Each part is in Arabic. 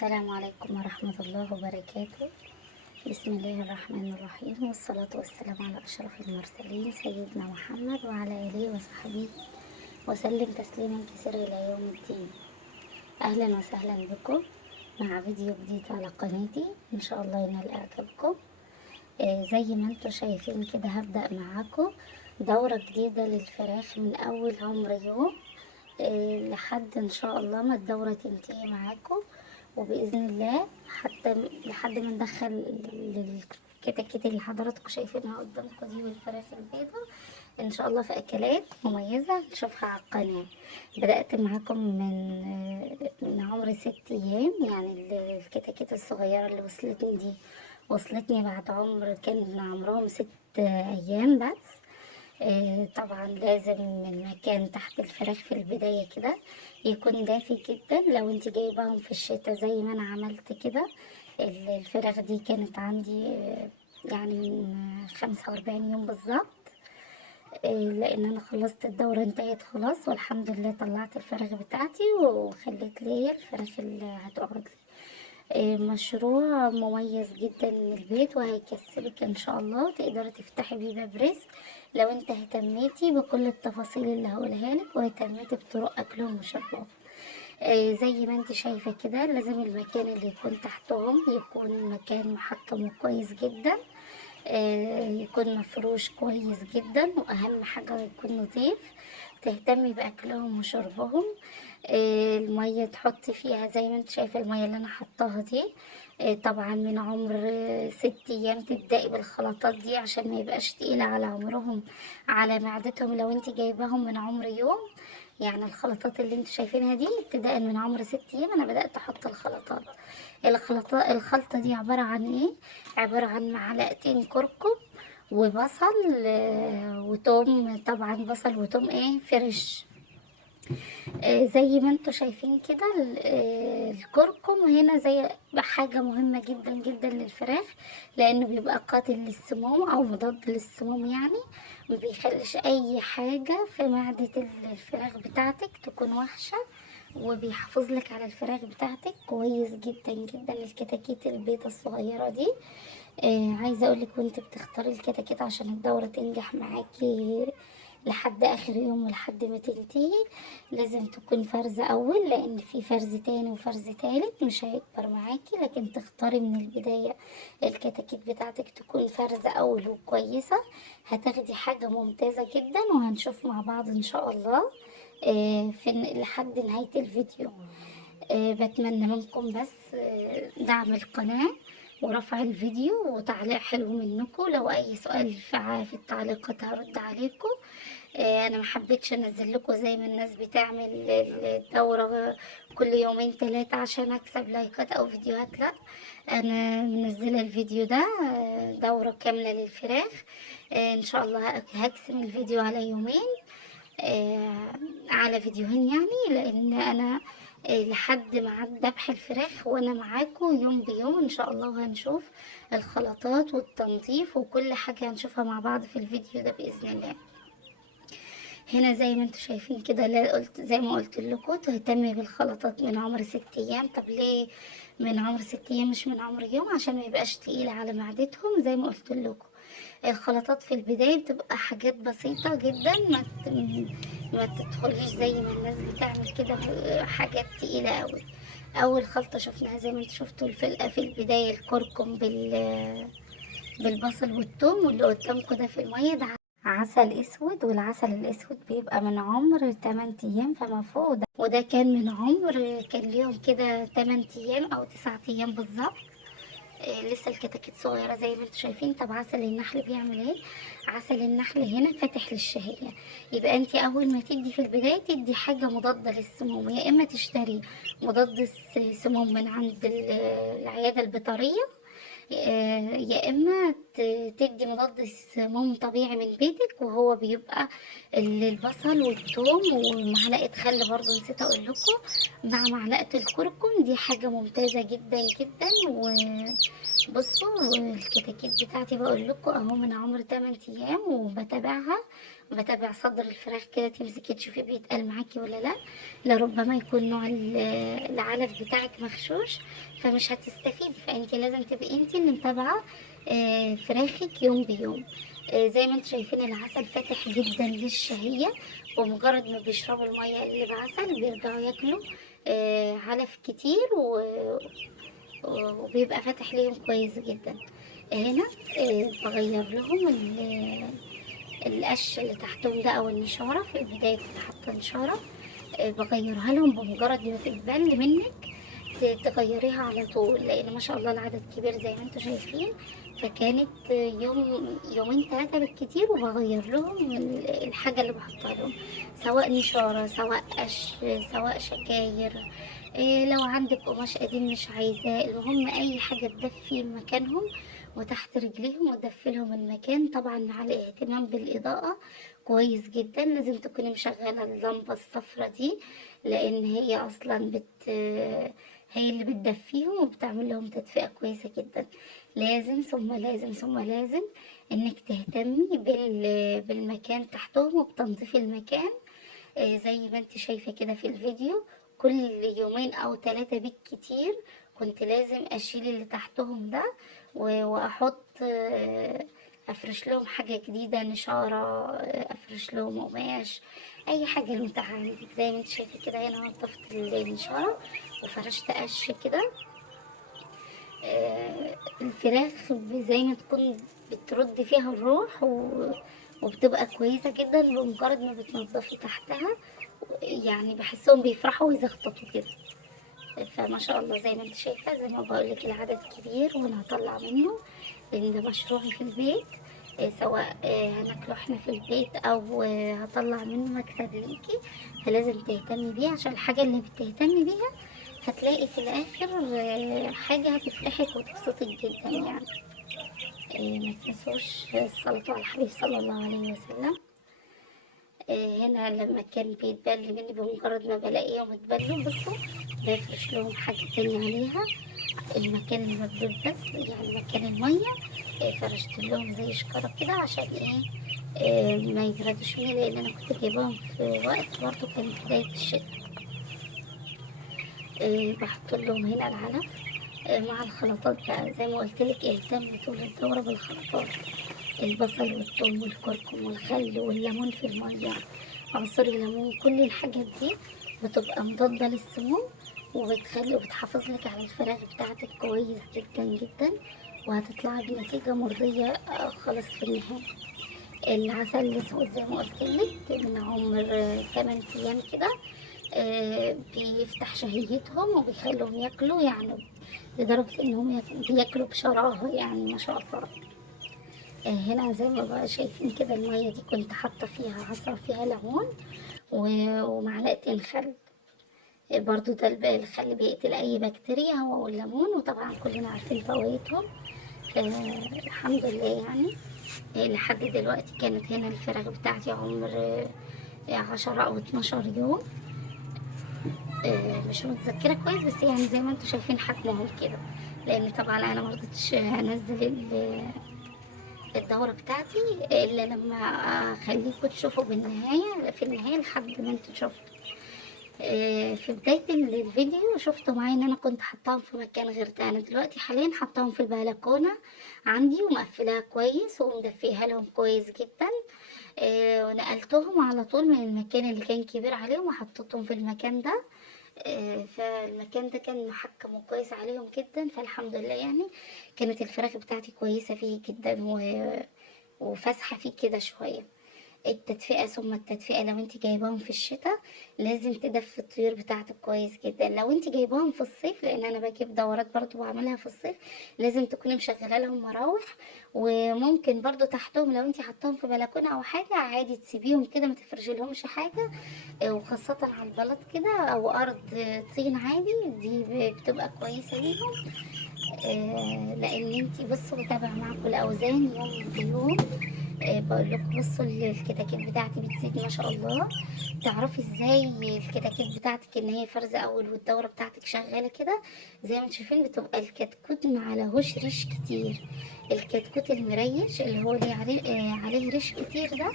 السلام عليكم ورحمة الله وبركاته. بسم الله الرحمن الرحيم، والصلاة والسلام على أشرف المرسلين سيدنا محمد وعلى آله وصحبه وسلم تسليما كثيرا إلى يوم الدين. أهلا وسهلا بكم مع فيديو جديد على قناتي، إن شاء الله ينال إعجابكم. زي ما انتوا شايفين كده هبدأ معاكم دورة جديدة للفراخ من أول عمر يوم لحد إن شاء الله ما الدورة تنتهي معاكم، وبإذن الله حتى لحد ما ندخل الكتاكيت اللي حضراتكم شايفينها قدامكم دي والفراخ البيضاء ان شاء الله في اكلات مميزة نشوفها على القناة. بدأت معاكم من عمر 6 ايام، يعني الكتاكيت الصغيرة اللي وصلتني دي وصلتني بعد عمر كان عمرهم 6 ايام بس. طبعا لازم المكان تحت الفراخ في البداية كده يكون دافي جدا. لو انت جايباهم في الشتاء زي ما انا عملت كده، الفراخ دي كانت عندي يعني من 45 يوم بالظبط، لان انا خلصت الدورة انتهت خلاص والحمد لله. طلعت الفراخ بتاعتي وخليت لي الفراخ اللي هتقعد لي. مشروع مميز جدا من البيت وهيكسبك ان شاء الله، وتقدري تفتحي بيه باب رزق لو انت اهتميتي بكل التفاصيل اللي هقولها لك واهتميتي بطرق اكلهم وشربهم. زي ما انت شايفة كده لازم المكان اللي يكون تحتهم يكون مكان محكم وكويس جدا، يكون مفروش كويس جدا، واهم حاجة يكون نظيف. تهتمي باكلهم وشربهم. المية تحطي فيها زي ما انت شايفة المية اللي انا حطاها دي. طبعا من عمر 6 ايام تبدأي بالخلطات دي عشان ما يبقاش تقيلة على عمرهم على معدتهم. لو انت جايباهم من عمر يوم، يعني الخلطات اللي انتوا شايفينها دي ابتداء من عمر 6 ايام انا بدأت احط الخلطات. الخلطة دي عبارة عن ايه؟ عبارة عن معلقتين كركم وبصل وتوم، طبعا بصل وتوم ايه فريش. زي ما انتوا شايفين كده الكركم هنا زي حاجة مهمة جدا جدا للفراخ، لانه بيبقى قاتل للسموم او مضاد للسموم، يعني ما بيخليش اي حاجة في معدة الفراخ بتاعتك تكون وحشة، وبيحافظ لك على الفراخ بتاعتك كويس جدا جدا. الكتاكيت البيضة الصغيرة دي عايزة اقولك وانت بتختاري الكتاكيت عشان الدورة تنجح معاكي لحد اخر يوم ولحد ما تنتهي، لازم تكون فرزة اول، لان في فرز تاني وفرز تالت مش هيكبر معاكي. لكن تختاري من البداية الكتاكيت بتاعتك تكون فرزة اول وكويسة، هتاخدي حاجة ممتازة جدا. وهنشوف مع بعض ان شاء الله في لحد نهاية الفيديو. بتمنى منكم بس دعم القناة ورفع الفيديو وتعليق حلو منكم. لو اي سؤال في التعليقات هرد عليكم. انا ما حبيتش انزل لكم زي ما الناس بتعمل الدورة كل يومين 3 عشان اكسب لايكات او فيديوهات، لا، انا منزله الفيديو ده دورة كاملة للفراخ. ان شاء الله هقسم الفيديو على يومين، على فيديوهين، يعني لان انا لحد ميعاد ذبح الفراخ وانا معاكم يوم بيوم ان شاء الله. وهنشوف الخلطات والتنظيف وكل حاجة هنشوفها مع بعض في الفيديو ده بإذن الله. هنا زي ما انتوا شايفين كده، قلت زي ما قلت لكم تهتمي بالخلطات من عمر 6 ايام. طب ليه من عمر 6 ايام مش من عمر يوم؟ عشان ما يبقاش تقيل على معدتهم. زي ما قلت لكم الخلطات في البداية بتبقى حاجات بسيطة جدا، ما تدخليش زي ما الناس بتعمل كده حاجات تقيلة قوي. اول خلطة شفناها زي ما انتوا شفتوا في البداية الكركم بالبصل والثوم، واللي قدامكم ده في المية ده عسل اسود، والعسل الاسود بيبقى من عمر 8 ايام فما فوق، وده كان من عمر كان ليهم كده 8 ايام او 9 ايام بالظبط. لسه الكتاكيت صغيرة زي ما انتوا شايفين. طب عسل النحل بيعمل ايه؟ عسل النحل هنا فاتح للشهية. يبقى انت اول ما تدي في البداية تدي حاجة مضادة للسموم، يا اما تشتري مضاد السموم من عند العيادة البيطرية، يا اما تدي مضاد سموم طبيعي من بيتك، وهو بيبقى البصل والثوم ومعلقه خل، برضو نسيت اقول لكم، مع معلقه الكركم. دي حاجه ممتازه جدا جدا بصوا الكتاكيت بتاعتي بقول لكم اهو من عمر 8 ايام، وبتابعها، بتابع صدر الفراخ كده، تمسكي تشوفي بيتقل معاكي ولا لا. لربما يكون نوع العلف بتاعك مغشوش فمش هتستفيدي، فانت لازم تبقي انت اللي متابعه فراخك يوم بيوم. زي ما انتم شايفين العسل فاتح جدا للشهية، ومجرد ما بيشربوا المية اللي بعسل بيرجعوا ياكلوا علف كتير وبيبقى فاتح ليهم كويس جدا. هنا بغير لهم القش اللي تحتهم ده او النشارة. في البداية كنت حاطة نشارة، بغيرها لهم بمجرد ما تتبل منك تغيريها على طول، لان ما شاء الله العدد كبير زي ما انتم شايفين. فكانت يوم يومين ثلاثة بالكتير وبغير لهم الحاجة اللي بحطها لهم، سواء نشارة سواء قش سواء شكاير. لو عندك قماش قديم مش عايزاه، المهم اي حاجة تدفي مكانهم وتحت رجليهم وتدفي لهم المكان. طبعا على اهتمام بالاضاءة كويس جدا، لازم تكوني مشغلة اللمبة الصفرة دي، لان هي اصلا هي اللي بتدفيهم وبتعمل لهم تدفئة كويسة جدا. لازم ثم لازم ثم لازم انك تهتمي بالمكان تحتهم وبتنظيف المكان. زي ما انت شايفة كده في الفيديو، كل يومين او 3 بالكتير كنت لازم اشيل اللي تحتهم ده واحط افرش لهم حاجة جديدة، نشارة، افرش لهم قماش، اي حاجة المتاحة عندك. زي ما انت شايفة كده هنا نظفت النشارة وفرشت قش كده. الفراخ زي ما تكون بترد فيها الروح وبتبقى كويسة جدا بمجرد ما بتنضفي تحتها، يعني بحسهم بيفرحوا ويزغططوا كده. فما شاء الله زي ما انت شايفة، زي ما بقولك العدد كبير وانا هطلع منه، لان ده مشروعي في البيت. سواء هناكله احنا في البيت او هطلع منه مكسب ليكي، فلازم تهتمي بيه، عشان الحاجة اللي بتهتمي بيها هتلاقي في الاخر حاجة هتفرحك وتبسطك جدا يعني. ما تنسوش الصلاة على الحبيب صلى الله عليه وسلم. هنا لما كان بيتبل مني بمجرد ما بلاقيهم اتبلوا، بصوا بفرش لهم حاجة تانية عليها، المكان المبلول بس يعني مكان المية فرشت لهم زي شكارة كده عشان ايه ما يبردوش مني، لان انا كنت جايباهم في وقت برضو كان بداية الشتاء. بحط لهم هنا العلف مع الخلطات بقى. زي ما قلت لك اهتم طول الدورة بالخلطات، البصل والثوم والكركم والخل والليمون في المية، عصير الليمون، كل الحاجات دي بتبقى مضادة للسموم وبتحافظ لك على الفراخ بتاعتك كويس جدا جدا، وهتطلعي بنتيجة مرضية خالص في النهاية. العسل الأسود زي ما قلت لك من عمر 8 أيام كده بيفتح شهيتهم وبيخليهم ياكلوا، يعني لدرجة انهم بياكلوا بشراهة يعني ما شاء الله. هنا زي ما بقى شايفين كده المية دي كنت حاطة فيها عصرة فيها ليمون ومعلقتين خل. برضو ده الخل بيقتل اي بكتيريا هو والليمون، وطبعا كلنا عارفين فوائدهم. الحمد لله يعني. لحد دلوقتي كانت هنا الفراخ بتاعتي عمر 10 او 12 يوم. مش متذكرة كويس، بس يعني زي ما انتم شايفين حجمهم كده، لان طبعا انا مرضتش انزل الدورة بتاعتي الا لما اخليكم تشوفوا بالنهاية، في النهاية لحد ما انتوا شفتوا. في بداية الفيديو شفتوا معايا ان انا كنت حطاهم في مكان غير ده. انا دلوقتي حاليا حطاهم في البلكونة عندي ومقفلاها كويس ومدفيها لهم كويس جدا. ونقلتهم على طول من المكان اللي كان كبير عليهم وحطيتهم في المكان ده. فالمكان ده كان محكم وكويس عليهم جدا، فالحمد لله يعني كانت الفراخ بتاعتي كويسة فيه جدا وفاسحة فيه كده شوية. التدفئة ثم التدفئة، لو انت جايباهم في الشتاء لازم تدفي الطيور بتاعتك كويس جدا. لو انت جايباهم في الصيف، لان انا بجيب دورات برضو بعملها في الصيف، لازم تكوني مشغله لهم مراوح. وممكن برضو تحتهم لو انت حطاهم في بلكونه او حاجه عادي تسيبيهم كده ما تفرشي لهمش حاجه. وخاصه على البلاط كده او ارض طين عادي، دي بتبقى كويسه ليهم. لان انت بصوا بتابع معاكم الاوزان يوم بيوم. بقول لكم بصوا الكتاكيت بتاعتي بتزيد ما شاء الله. تعرفي ازاي الكتاكيت بتاعتك ان هي فرز اول والدوره بتاعتك شغاله كده؟ زي ما انتم شايفين بتبقى الكتكوت ما عليهوش ريش كتير. الكتكوت المريش اللي هو اللي عليه ريش كتير ده،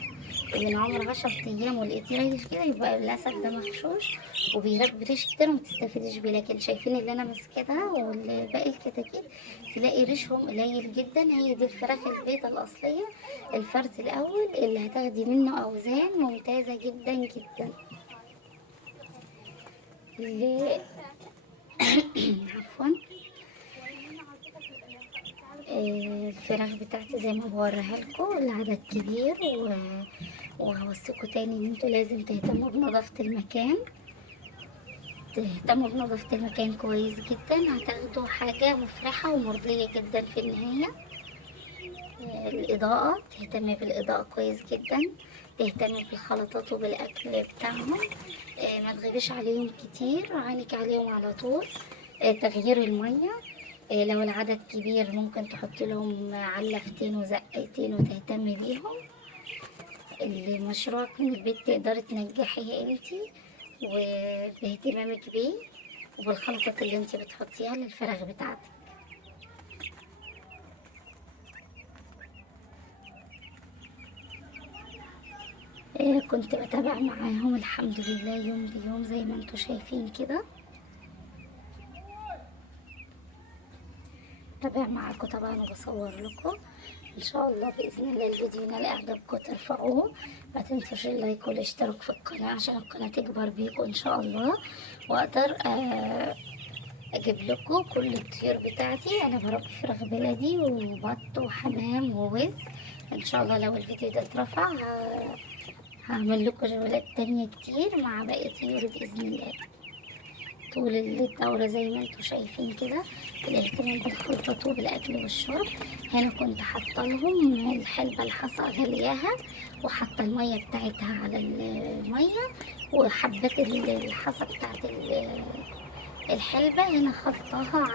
من عمر 10 ايام ولقيتيه ريش كده، يبقى للاسف ده مغشوش وبيربي ريش كتير وما تستفيديش بيه. لكن شايفين اللي انا ماسكاه ده والباقي الكتاكيت تلاقي ريشهم قليل جدا. هي دي الفراخ البيضة الأصلية، الفرز الأول اللي هتاخدي منه أوزان ممتازة جدا جدا. اللي عفوا. الفراخ بتاعتي زي ما بوريها لكم العدد كبير وهوصيكوا تاني ان انتوا لازم تهتموا بنظافة المكان. تهتموا بنظافة المكان كويس جدا، هتاخدوا حاجة مفرحة ومرضية جدا في النهاية. الإضاءة، تهتمي بالإضاءة كويس جدا، تهتمي بالخلطات وبالأكل بتاعهم. ما تغيبش عليهم كتير، عينك عليهم على طول. تغيير المية، لو العدد كبير ممكن تحط لهم علفتين وزقتين وتهتمي بيهم. المشروع من البيت تقدري تنجحيه انتي وباهتمامك بيه وبالخلطات اللي انتي بتحطيها للفراخ بتاعتك. كنت بتابع معاهم الحمد لله يوم بيوم زي ما انتوا شايفين كده. بتابع معاكم طبعا وبصور لكم. ان شاء الله باذن الله الفيديو ينال اعجابكم ترفعوه. ما تنسوش اللايك والاشتراك في القناه عشان القناه تكبر بيكم ان شاء الله، واقدر اجيب لكم كل الطيور بتاعتي. انا بربي فراخ بلدي وبط وحمام ووز. ان شاء الله لو الفيديو ده اترفع هعمل لكم جولات تانية كتير مع باقي طيوري بإذن الله. طول الدورة زي ما انتوا شايفين كده الاهتمام بالخلطة وبالأكل والشرب. هنا كنت حاطة لهم الحلبة الحصى غلياها وحاطة المية بتاعتها على المية، وحبات الحصى بتاعت الحلبة هنا خلطاها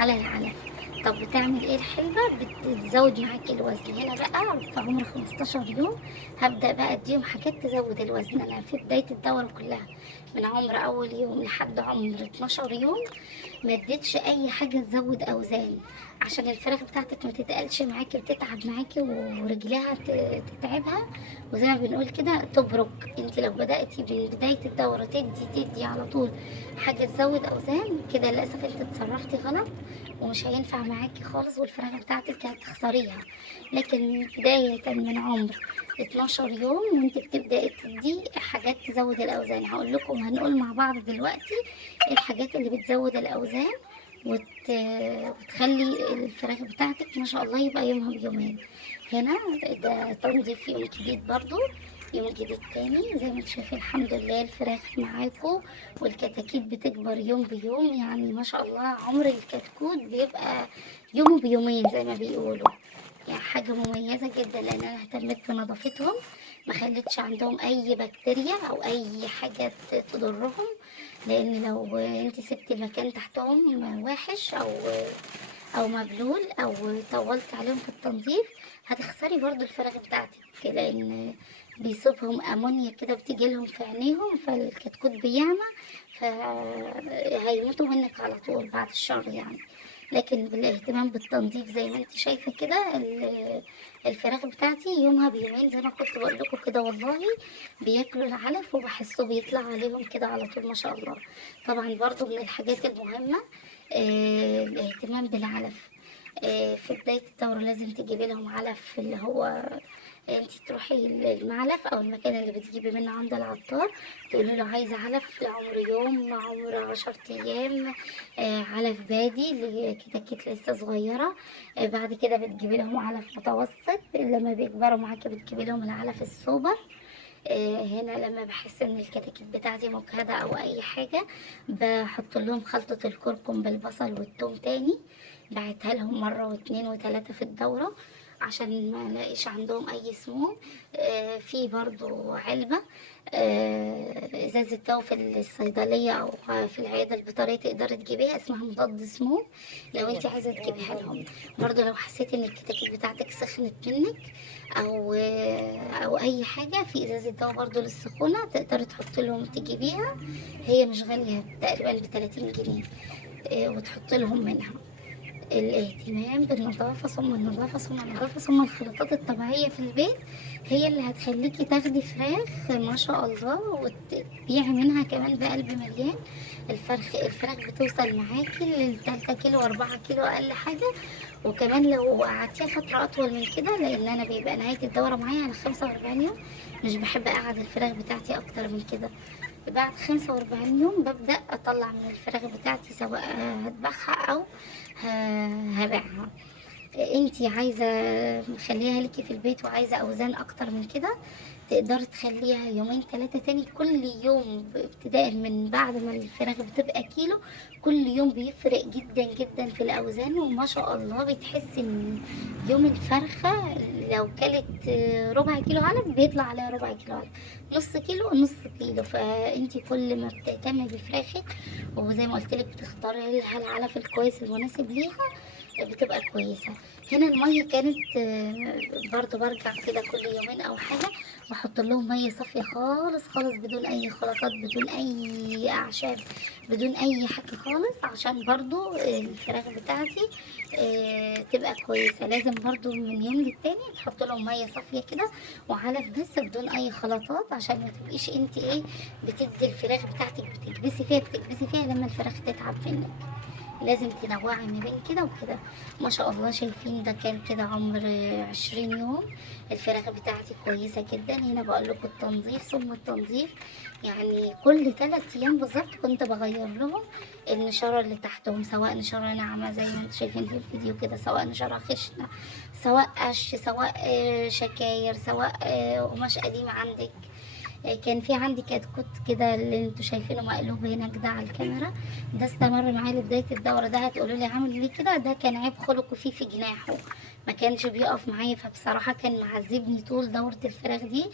على العلف. طب بتعمل ايه الحلبة؟ بتزود معاكي الوزن. هنا بقى في عمر 15 يوم هبدأ بقى اديهم حاجات تزود الوزن. انا في بداية الدورة كلها من عمر اول يوم لحد عمر 12 يوم ما اديتش اي حاجة تزود اوزان، عشان الفراخ بتاعتك ما تتقلش معاكي وتتعب معاكي ورجلها تتعبها، وزي ما بنقول كده تبرك. انت لو بدأتي من بداية الدورة تدي على طول حاجة تزود اوزان كده، للأسف انت اتصرفتي غلط ومش هينفع معاكي خالص، والفراخ بتاعتك هتخسريها. لكن بداية من عمر 12 يوم وانت بتبدأي تدي حاجات تزود الأوزان. هقول لكم هنقول مع بعض دلوقتي ايه الحاجات اللي بتزود الأوزان وتخلي الفراخ بتاعتك ما شاء الله يبقى يومها بيومين. هنا ده تنظيف يوم جديد برضو، يوم جديد تاني. زي ما انتم شايفين الحمد لله الفراخ معاكم والكتاكيت بتكبر يوم بيوم. يعني ما شاء الله عمر الكتكوت بيبقى يوم بيومين زي ما بيقولوا. يعني حاجة مميزة جدا لان انا اهتميت بنظافتهم، ما خليتش عندهم اي بكتيريا او اي حاجة تضرهم. لان لو انت سبتي المكان تحتهم وحش او مبلول او طولت عليهم في التنظيف هتخسري برضو الفراخ بتاعتك، لان بيصيبهم امونيا كده بتيجي لهم في عينيهم فالكتكوت بيعمى فهيموتوا منك على طول بعد الشر يعني. لكن بالاهتمام بالتنظيف زي ما انت شايفه كده الفراخ بتاعتي يومها بيومين زي ما كنت بقول لكم كده. والله بياكلوا العلف وبحسه بيطلع عليهم كده على طول ما شاء الله. طبعا برضو من الحاجات المهمه الاهتمام بالعلف. في بداية الدورة لازم تجيبي لهم علف، اللي هو انت تروحي المعلف او المكان اللي بتجيبي منه عند العطار تقولي له عايزة علف لعمر يوم، عمر 10 ايام، علف بادي اللي هي كتاكيت لسه صغيرة. بعد كده بتجيبي لهم علف متوسط، لما بيكبروا معاكي بتجيبي لهم العلف السوبر. هنا لما بحس ان الكتاكيت بتاعتي مجهدة او اي حاجة بحط لهم خلطة الكركم بالبصل والثوم تاني، بعتها لهم مرة واتنين وتلاتة في الدورة عشان ما الاقيش عندهم اي سموم. في برضو علبة ازازة دواء في الصيدلية او في العيادة البيطرية تقدري تجيبيها، اسمها مضاد سموم، لو انت عايزة تجيبيها لهم. برضو لو حسيتي ان الكتاكيت بتاعتك سخنت منك او اي حاجة، في ازازة دواء برضو للسخونة تقدري تحط لهم تجيبيها، هي مش غالية، تقريبا ب30 جنيه، وتحط لهم منها. الاهتمام بالنظافة ثم النظافة ثم النظافة ثم الخلطات الطبيعية في البيت هي اللي هتخليكي تاخدي فراخ ما شاء الله وتبيعي منها كمان بقلب مليان. الفراخ بتوصل معاكي ل3 كيلو 4 كيلو أقل حاجة. وكمان لو قعدتيها فترة أطول من كده، لأن أنا بيبقى نهاية الدورة معايا على 45 يوم، مش بحب أقعد الفراخ بتاعتي أكتر من كده. بعد 45 يوم ببدأ أطلع من الفراخ بتاعتي، سواء هذبحها أو هبيعها. انتي عايزة مخليها ليكي في البيت وعايزة أوزان أكتر من كده، تقدر تخليها يومين 3 تاني كل يوم، ابتداء من بعد ما الفراخ بتبقى كيلو. كل يوم بيفرق جدا جدا في الأوزان، وما شاء الله بتحس ان يوم الفرخة لو كلت ربع كيلو علف بيطلع عليها ربع كيلو علف، نص كيلو نص كيلو. فانتي كل ما بتهتمي بفراخك، وزي ما قلت لك بتختاري لها العلف الكويس المناسب ليها، بتبقى كويسة. هنا المية كانت برضو برجع كده كل يومين او حاجة، بحط لهم مية صافية خالص خالص، بدون اي خلطات، بدون اي اعشاب، بدون اي حاجة خالص، عشان برضو الفراخ بتاعتي تبقى كويسة. لازم برضو من يوم للتاني تحط لهم مية صافية كده وعلف بس، بدون اي خلطات، عشان ما تبقيش انت بتدي الفراخ بتاعتك بتكبسي فيها لما الفراخ تتعب منك. لازم تنوعي ما بين كده وكده. ما شاء الله شايفين ده كان كده عمر 20 يوم. الفراخ بتاعتي كويسة جدا. هنا بقول لكم التنظيف ثم التنظيف، يعني كل 3 أيام بالظبط كنت بغير لهم النشارة اللي تحتهم، سواء نشارة ناعمة زي ما انتم شايفين في الفيديو كده، سواء نشارة خشنة، سواء قش، سواء شكاير، سواء قماش قديم عندك. كان في عندي كتكوت كده اللي انتوا شايفينه مقلوب هناك ده على الكاميرا، ده استمر معايا لبداية الدورة. ده هتقولوا لي عامل ليه كده؟ ده كان عيب خلقه فيه في جناحه، ما كانش بيقف معايا، فبصراحة كان معذبني طول دورة الفراخ دي،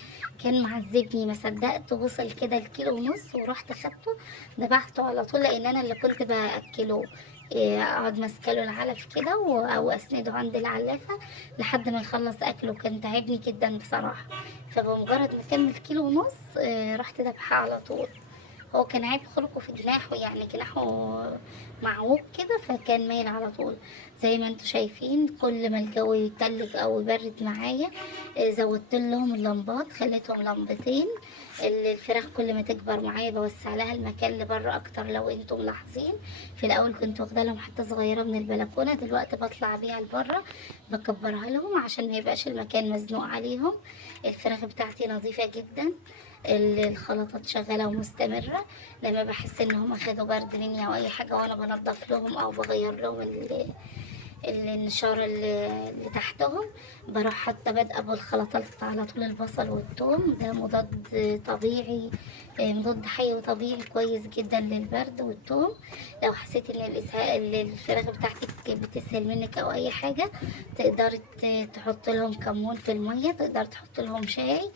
كان معذبني. ما صدقت وصل كده الكيلو ونص، ورحت خدته ذبحته على طول، لان انا اللي كنت باكله. اقعد ماسكاله العلف كده او اسنده عند العلافة لحد ما يخلص اكله، كان تعبني جدا بصراحة. فبمجرد ما كمل كيلو ونص رحت ذبحها على طول. هو كان عيب خلقه في جناحه، يعني جناحه معوج كده، فكان مايل على طول. زي ما انتوا شايفين كل ما الجو يتلج او يبرد معايا زودت لهم اللمبات، خليتهم لمبتين. الفراخ كل ما تكبر معايا بوسع لها المكان لبره اكتر. لو انتم ملاحظين في الاول كنت واخده لهم حته صغيره من البلكونه، دلوقتي بطلع بيها لبره بكبرها لهم عشان ما يبقاش المكان مزنوق عليهم. الفراخ بتاعتي نظيفه جدا، الخلطات شغاله ومستمره. لما بحس ان هم خدوا برد مني او اي حاجه وانا بنضف لهم او بغير لهم النشارة اللي تحتهم، بروح حتى بادئة بالخلطات على طول. البصل والثوم ده مضاد طبيعي، مضاد حيوي طبيعي كويس جدا للبرد. والثوم لو حسيت ان الفراخ بتاعتك بتسهل منك او اي حاجة، تقدر تحط لهم كمون في المية، تقدر تحط لهم شاي.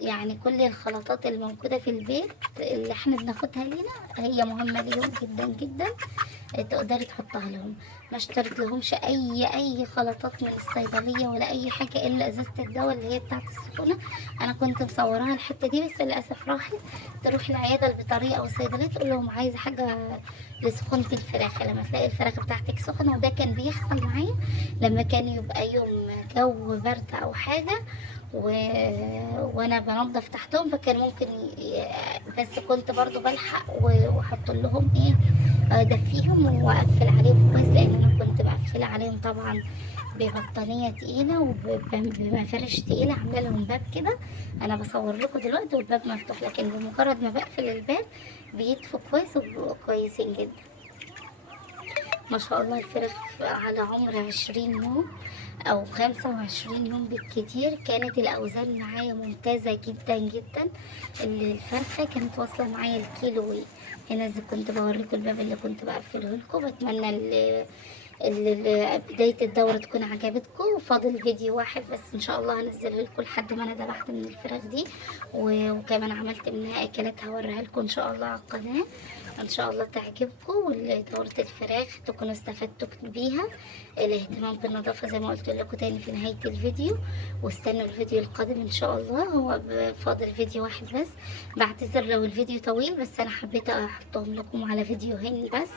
يعني كل الخلطات الموجودة في البيت اللي احنا بناخدها لينا هي مهمة ليهم جدا جدا، تقدري تحطها لهم. ما اشتريت لهمش اي خلطات من الصيدليه ولا اي حاجه الا ازازه الدواء اللي هي بتاعه السخونه. انا كنت مصوراها الحته دي بس للاسف راحت. تروح العياده البيطريه او الصيدليه تقول لهم عايزه حاجه لسخونه الفراخ، لما تلاقي الفراخ بتاعتك سخنه. وده كان بيحصل معايا لما كان يبقى يوم جو برد او حاجه وانا بنضف تحتهم، فكان ممكن بس كنت برضو بلحق واحط لهم ادفيهم واقفل عليهم كويس، لان انا كنت مقفله عليهم طبعا ببطانيه تقيله وبمفارش تقيله، عامله لهم باب كده. انا بصور لكم دلوقتي والباب مفتوح، لكن بمجرد ما بقفل الباب بيدفوا كويس وبيبقوا كويسين جدا. ما شاء الله الفراخ على عمر 20 يوم أو 25 يوم بالكتير كانت الأوزان معايا ممتازة جدا جدا. الفرخة كانت واصلة معايا الكيلو. هنا إذا كنت بوريكم الباب اللي كنت بقفله لكم. بتمنى بداية الدورة تكون عجبتكم. فاضل فيديو واحد بس ان شاء الله هنزله لكم لحد ما انا ذبحت من الفراخ دي، وكمان عملت منها اكلات هوريها لكم ان شاء الله على القناة. ان شاء الله تعجبكم، ودورة الفراخ تكونوا استفدتوا بيها. الاهتمام بالنظافة زي ما قلت لكم تاني في نهاية الفيديو، واستنوا الفيديو القادم ان شاء الله. هو فاضل فيديو واحد بس، بعتذر لو الفيديو طويل، بس انا حبيت احطهم لكم على فيديوهين بس.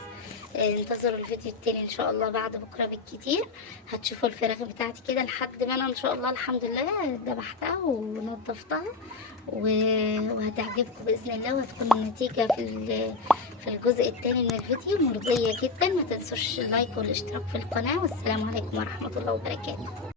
انتظروا الفيديو التاني ان شاء الله بعد بكره بالكتير. هتشوفوا الفراخ بتاعتي كده لحد ما انا ان شاء الله الحمد لله ذبحتها ونضفتها، وهتعجبكم باذن الله، وهتكون النتيجه في الجزء الثاني من الفيديو مرضيه جدا. ما تنسوش اللايك والاشتراك في القناه، والسلام عليكم ورحمه الله وبركاته.